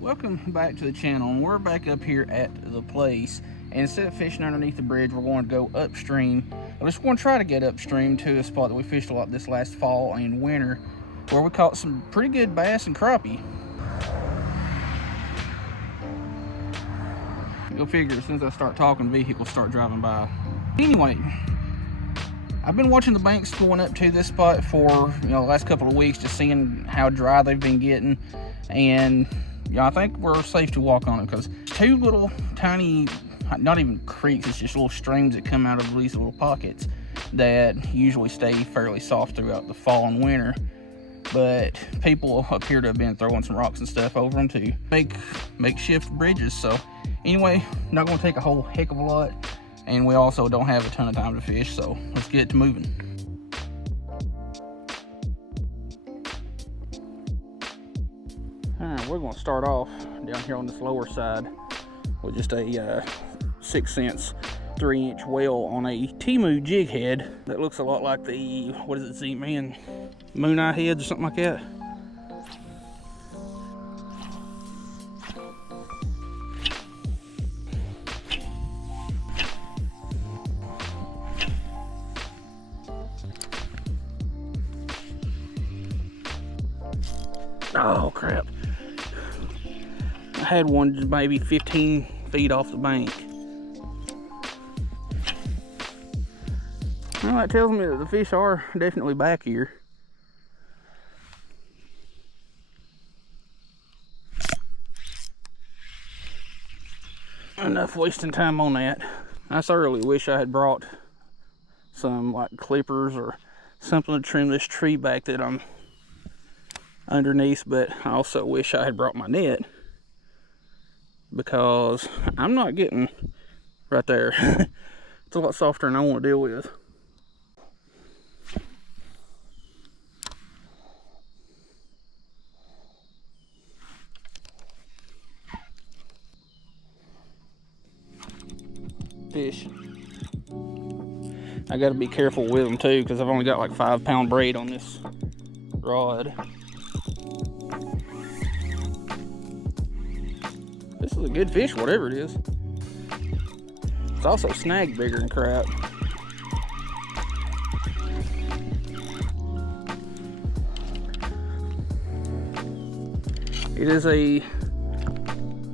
Welcome back to the channel, and we're back up here at the place. And instead of fishing underneath the bridge, we're going to go upstream. We're just going to try to get upstream to a spot that we fished a lot this last fall and winter, where we caught some pretty good bass and crappie. Go figure, as soon as I start talking, vehicles start driving by. Anyway, I've been watching the banks going up to this spot for the last couple of weeks, just seeing how dry they've been getting, and I think we're safe to walk on it because two little tiny, not even creeks, it's just little streams that come out of these little pockets that usually stay fairly soft throughout the fall and winter. But people appear to have been throwing some rocks and stuff over them to make makeshift bridges. So anyway, not going to take a whole heck of a lot, and we also don't have a ton of time to fish, so let's get to moving. Alright, we're going to start off down here on this lower side with just a 6 cents 3-inch whale on a Timu jig head that looks a lot like the, what is it, Z-Man Moon Eye heads or something like that. Oh crap. I had one just maybe 15 feet off the bank. Well, that tells me that the fish are definitely back here. Enough wasting time on that. I thoroughly wish I had brought some like clippers or something to trim this tree back that I'm underneath, but I also wish I had brought my net, because I'm not getting right there. It's a lot softer than I want to deal with. Fish. I got to be careful with them too, because I've only got like 5-pound braid on this rod. This is a good fish, whatever it is. It's also snagged bigger than crap. It is a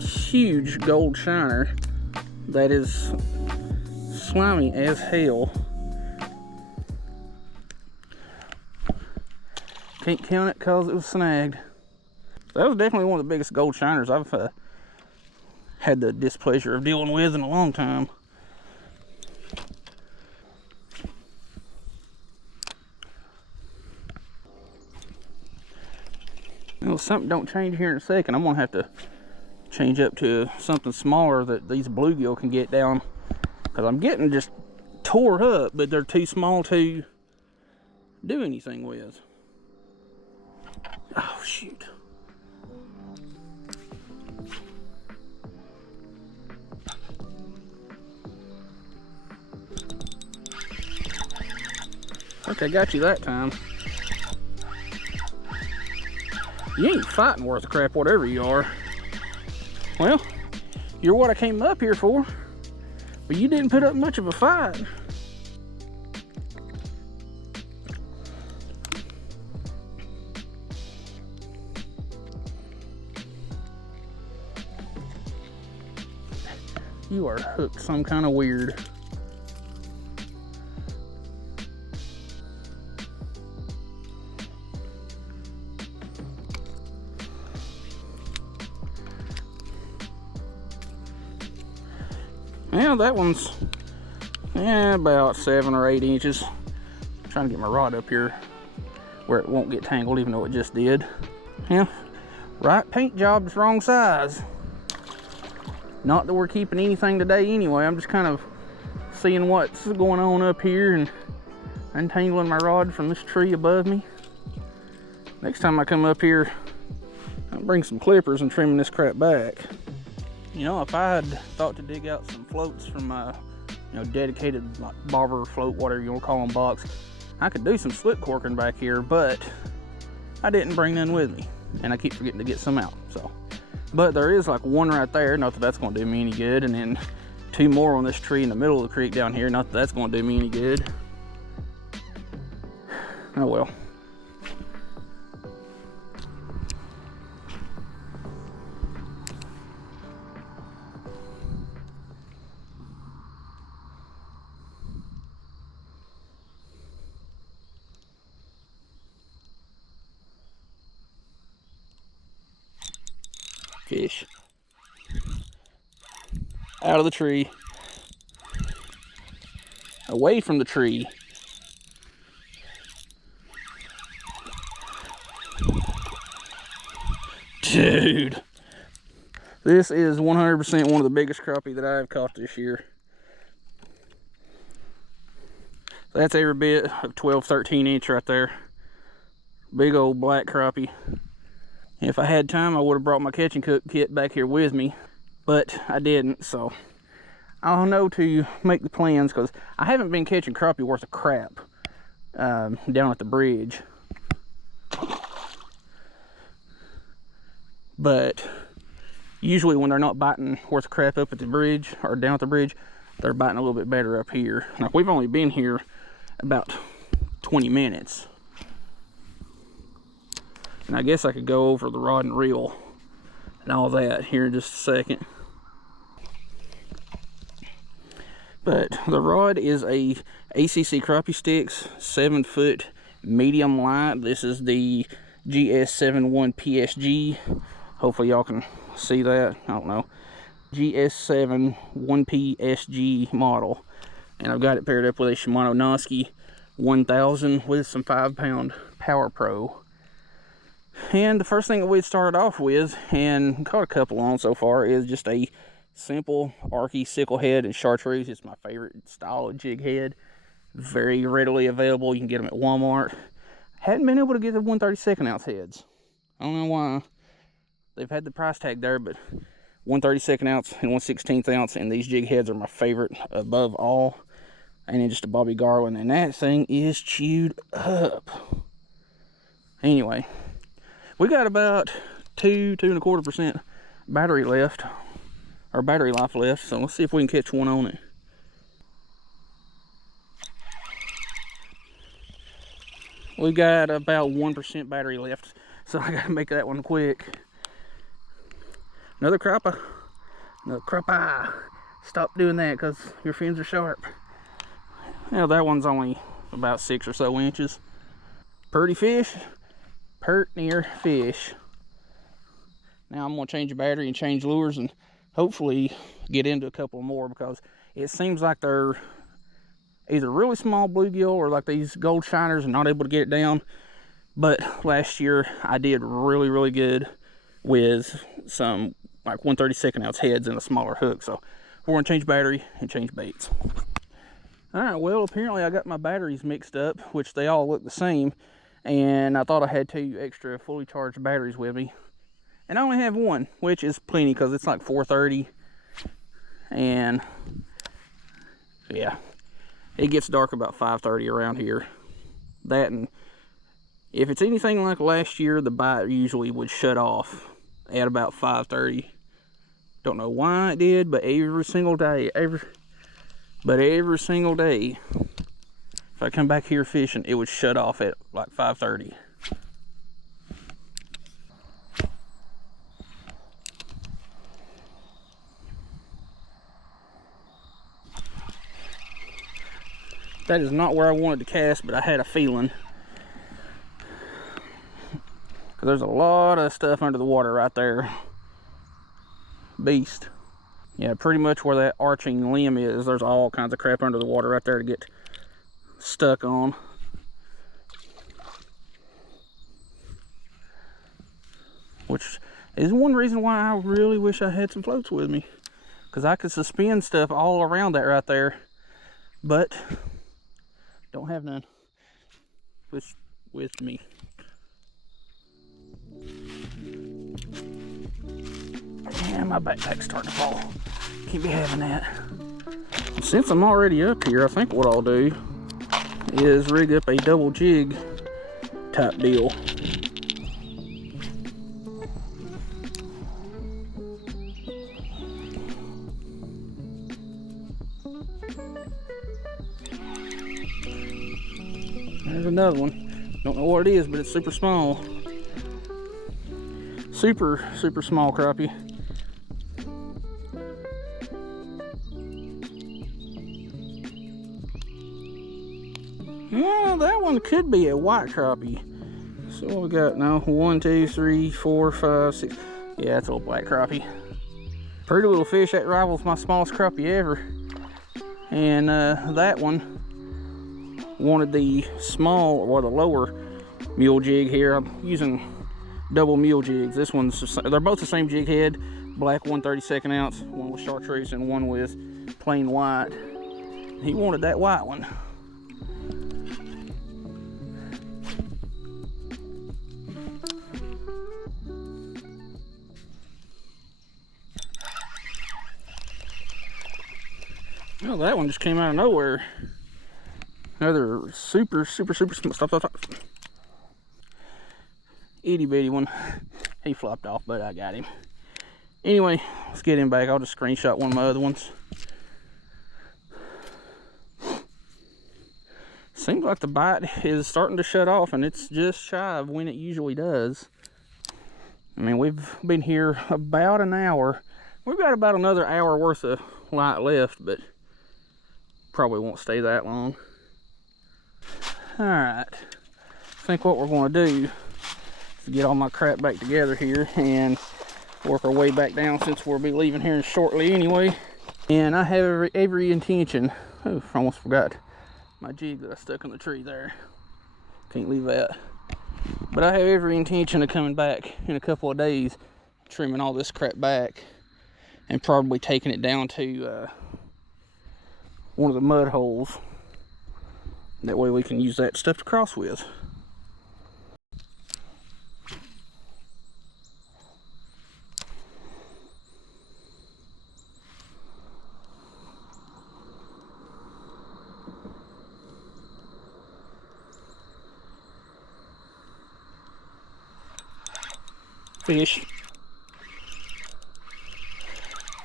huge gold shiner that is slimy as hell. Can't count it because it was snagged. That was definitely one of the biggest gold shiners I've had the displeasure of dealing with in a long time. Well, if something don't change here in a second, I'm gonna have to change up to something smaller that these bluegill can get down, because I'm getting just tore up, but they're too small to do anything with. Oh shoot. Okay, got you that time. You ain't fighting worth a crap, whatever you are. Well, you're what I came up here for, but you didn't put up much of a fight. You are hooked some kind of weird. Yeah, that one's about 7 or 8 inches. I'm trying to get my rod up here where it won't get tangled, even though it just did. Yeah, right paint job is wrong size. Not that we're keeping anything today anyway. I'm just kind of seeing what's going on up here and untangling my rod from this tree above me. Next time I come up here, I'll bring some clippers and trim this crap back. You know, if I had thought to dig out some floats from my, dedicated like bobber float, whatever you want to call them, box, I could do some slip corking back here, but I didn't bring none with me, and I keep forgetting to get some out. So But there is like one right there, not that that's gonna do me any good, and then 2 more on this tree in the middle of the creek down here, not that that's gonna do me any good. Oh well. Fish. Out of the tree. Away from the tree. Dude. This is 100% one of the biggest crappie that I've caught this year. That's every bit of 12, 13 inch right there. Big old black crappie. If I had time, I would have brought my catch and cook kit back here with me, but I didn't, so I'll know to make the plans, because I haven't been catching crappie worth of crap down at the bridge. But usually when they're not biting worth of crap up at the bridge or down at the bridge, they're biting a little bit better up here. Now, we've only been here about 20 minutes. And I guess I could go over the rod and reel and all that here in just a second. But the rod is a ACC Crappie Sticks 7-foot medium light. This is the GS71 PSG. Hopefully y'all can see that. I don't know. GS7 1PSG model. And I've got it paired up with a Shimano Noski 1000 with some 5-pound Power Pro. And the first thing that we'd started off with, and caught a couple on so far, is just a simple Arky sickle head and chartreuse. It's my favorite style of jig head. Very readily available. You can get them at Walmart. Hadn't been able to get the 132nd ounce heads. I don't know why. They've had the price tag there, but 132nd ounce and 1/16 ounce, and these jig heads are my favorite above all. And then just a Bobby Garland, and that thing is chewed up. Anyway, we got about 2.25% battery left, or battery life left, so let's see if we can catch one on it. We got about 1% battery left, so I gotta make that one quick. Another crappie. Another crappie. Stop doing that because your fins are sharp. Now that one's only about 6 or so inches. Pretty fish. Pert near fish. Now I'm going to change the battery and change lures and hopefully get into a couple more, because it seems like they're either really small bluegill or like these gold shiners and not able to get it down. But last year I did really good with some like 1/32 ounce heads and a smaller hook. So we're going to change battery and change baits. Alright, well apparently I got my batteries mixed up, which they all look the same. And I thought I had 2 extra fully charged batteries with me, and I only have one, which is plenty because it's like 4:30, and yeah, it gets dark about 5:30 around here. That, and if it's anything like last year, the bite usually would shut off at about 5:30. Don't know why it did, but every single day, every single day, if I come back here fishing, it would shut off at like 5:30. That is not where I wanted to cast, but I had a feeling. Because there's a lot of stuff under the water right there. Beast. Yeah, pretty much where that arching limb is, there's all kinds of crap under the water right there to get stuck on. Which is one reason why I really wish I had some floats with me, because I could suspend stuff all around that right there, but don't have none with me. And my backpack's starting to fall. Can't be having that. Since I'm already up here, I think what I'll do is rig up a double jig type deal. There's another one. Don't know what it is, but it's super small. Super small crappie. Yeah, that one could be a white crappie. So what we got now? 1, 2, 3, 4, 5, 6. Yeah, it's a little black crappie. Pretty little fish. That rivals my smallest crappie ever. And that one wanted the small or the lower mule jig here. I'm using double mule jigs. This one's, they're both the same jig head. Black 1/32 ounce, one with chartreuse and one with plain white. He wanted that white one. Oh, that one just came out of nowhere. Another super small. Stop. Itty bitty one. He flopped off, but I got him. Anyway, let's get him back. I'll just screenshot one of my other ones. Seems like the bite is starting to shut off, and it's just shy of when it usually does. I mean, we've been here about an hour. We've got about another hour worth of light left, but probably won't stay that long. All right, I think what we're going to do is get all my crap back together here and work our way back down, since we'll be leaving here shortly anyway. And I have every intention, oh, I almost forgot my jig that I stuck in the tree there. Can't leave that. But I have every intention of coming back in a couple of days, trimming all this crap back, and probably taking it down to one of the mud holes. That way we can use that stuff to cross with. Fish.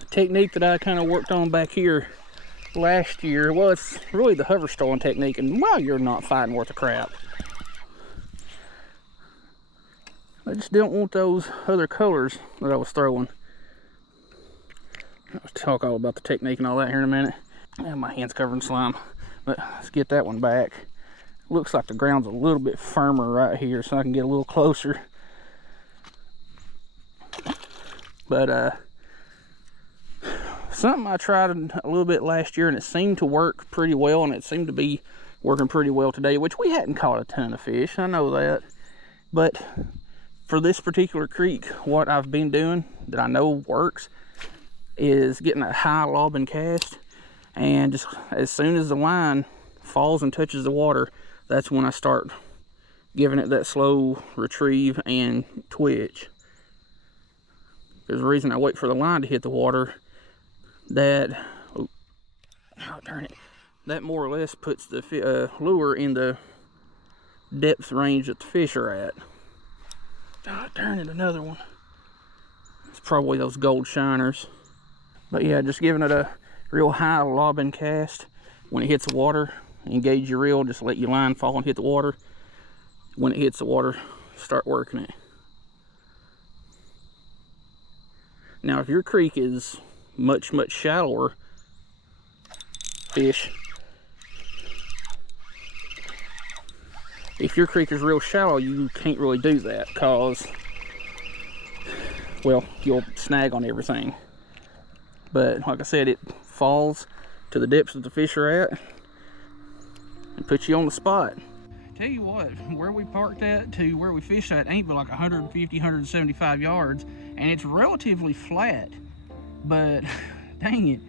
The technique that I kind of worked on back here last year, well, it's really the hover stalling technique, and wow, you're not fighting worth a crap. I just don't want those other colors that I was throwing. I'll talk all about the technique and all that here in a minute. And my hand's covered in slime, but let's get that one back. Looks like the ground's a little bit firmer right here, so I can get a little closer. But something I tried a little bit last year, and it seemed to work pretty well, and it seemed to be working pretty well today, which we hadn't caught a ton of fish, I know that. But for this particular creek, what I've been doing that I know works is getting a high lobbing cast, and just as soon as the line falls and touches the water, that's when I start giving it that slow retrieve and twitch. There's a reason I wait for the line to hit the water. That, oh darn it, that more or less puts the lure in the depth range that the fish are at. Oh darn it, another one. It's probably those gold shiners. But yeah, just giving it a real high lobbing cast. When it hits the water, engage your reel, just let your line fall and hit the water. When it hits the water, start working it. Now, if your creek is much shallower, fish, if your creek is real shallow, you can't really do that, because, well, you'll snag on everything. But like I said, it falls to the depths that the fish are at and puts you on the spot. Tell you what, where we parked at to where we fished at ain't but like 150, 175 yards, and it's relatively flat. But dang it,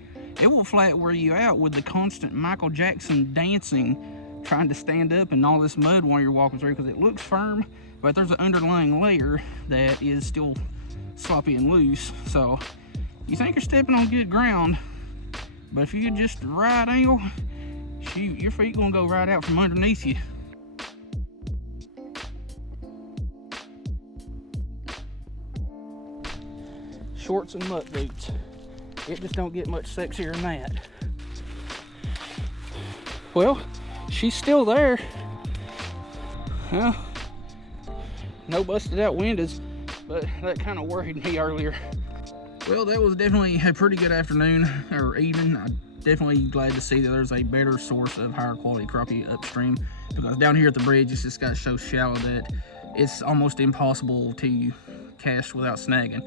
it will flat wear you out with the constant Michael Jackson dancing, trying to stand up in all this mud while you're walking through, because it looks firm, but there's an underlying layer that is still sloppy and loose. So you think you're stepping on good ground, but if you just right angle, shoot, your feet gonna go right out from underneath you. Shorts and muck boots. It just don't get much sexier than that. Well, she's still there. Well, no busted out windows, but that kind of worried me earlier. Well, that was definitely a pretty good afternoon or evening. I'm definitely glad to see that there's a better source of higher quality crappie upstream, because down here at the bridge it's just got so shallow that it's almost impossible to cast without snagging.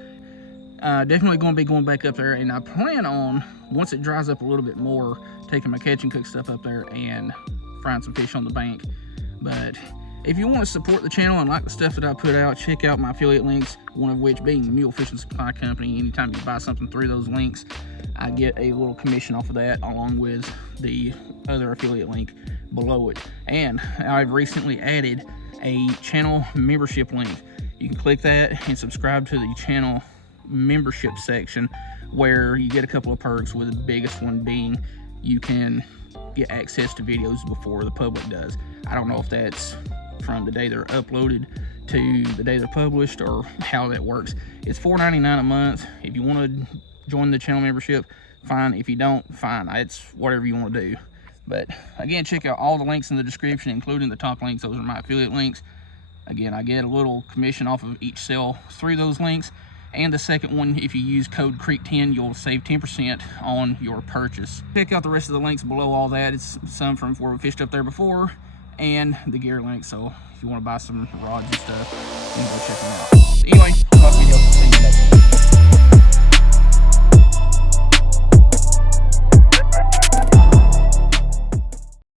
Definitely going to be going back up there, and I plan on, once it dries up a little bit more, taking my catch and cook stuff up there and frying some fish on the bank. But if you want to support the channel and like the stuff that I put out, check out my affiliate links, one of which being Mule Fishing Supply Company. Anytime you buy something through those links, I get a little commission off of that, along with the other affiliate link below it. And I've recently added a channel membership link. You can click that and subscribe to the channel membership section, where you get a couple of perks, with the biggest one being you can get access to videos before the public does. I don't know if that's from the day they're uploaded to the day they're published, or how that works. It's $4.99 a month. If you want to join the channel membership, fine. If you don't, fine. It's whatever you want to do. But again, check out all the links in the description, including the top links. Those are my affiliate links. Again, I get a little commission off of each sale through those links. And the second one, if you use code CREEK10, you'll save 10% on your purchase. Check out the rest of the links below all that. It's some from where we fished up there before, and the gear link. So if you want to buy some rods and stuff, you can go check them out. Anyway, love video.